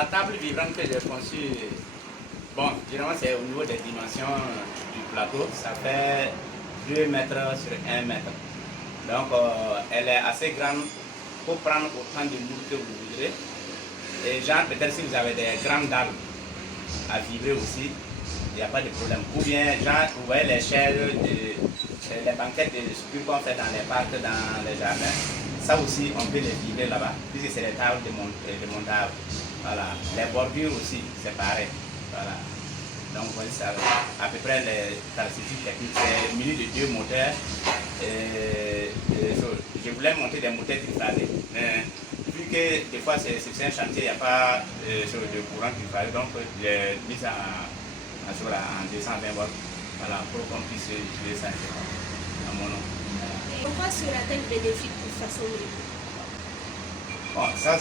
la table vibrante que j'ai conçue, bon, généralement c'est au niveau des dimensions du plateau, ça fait 2 mètres sur 1 mètre. Donc elle est assez grande pour prendre autant de lourd que vous voudrez. Et genre, peut-être si vous avez des grandes dalles à vibrer aussi, il n'y a pas de problème. Ou bien, genre, vous voyez les chaises, les banquettes de sculptures qu'on fait dans les parcs, dans les jardins, ça aussi, on peut les vibrer là-bas, puisque c'est des tables de montage. Voilà. Les bordures aussi, c'est pareil. Voilà. Donc, vous voyez ça, à peu près les caractéristiques techniques, c'est muni de 2 moteurs. Je voulais monter des moteurs triphasés, mais vu que des fois c'est un chantier, il n'y a pas de courant triphasé, donc j'ai mis ça en 220 volts, voilà, pour qu'on puisse utiliser ça à mon nom. Et pourquoi sera-t-elle bénéfique pour façonner? Bon, ça,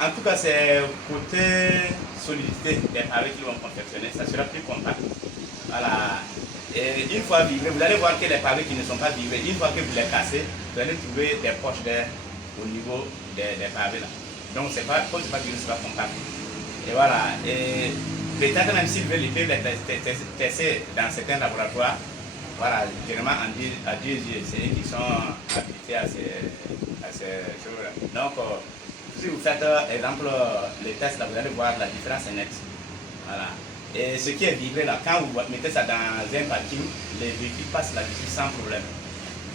en tout cas, c'est côté solidité des pavés qui vont confectionner, ça sera plus compact. Voilà. Et une fois vibré, vous allez voir que les pavés qui ne sont pas vibrés, une fois que vous les cassez, vous allez trouver des poches d'air au niveau des pavés là. Donc c'est pas, comme c'est pas vibré, c'est pas compact. Et voilà. Et peut-être même s'ils veulent, ils peuvent les tester dans certains laboratoires. Voilà, généralement à 2 yeux, c'est eux qui sont habilités à ces choses-là. Donc, si vous faites, exemple, les tests, là, vous allez voir la différence est nette. Voilà. Et ce qui est vibré là, quand vous mettez ça dans un parking, les véhicules passent là-dessus sans problème.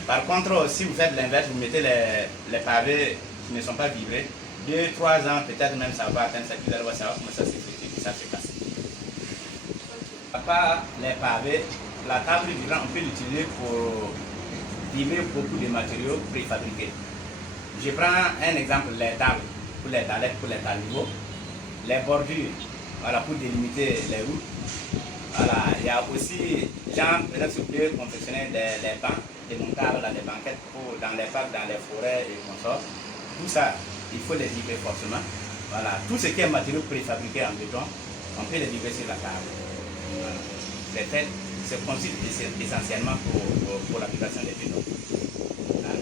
Par contre, si vous faites l'inverse, vous mettez les pavés qui ne sont pas vibrés, 2-3 ans, peut-être même ça va atteindre ça, vous allez voir ça va commencer à s'effriter et ça se casse. À part les pavés, la table vibrante, on peut l'utiliser pour vibrer beaucoup de matériaux préfabriqués. Je prends un exemple, les tables, pour les dallettes, pour les talibos, les bordures, voilà, pour délimiter les routes. Voilà, il y a aussi, genre, peut-être si vous voulez confectionner des bancs démontables, des banquettes pour, dans les parcs, dans les forêts et consorts. Tout ça, il faut les vibrer forcément. Voilà, tout ce qui est matériaux préfabriqués en béton, on peut les vibrer sur la table. Voilà. C'est conçu essentiellement pour l'application des bétons. Voilà.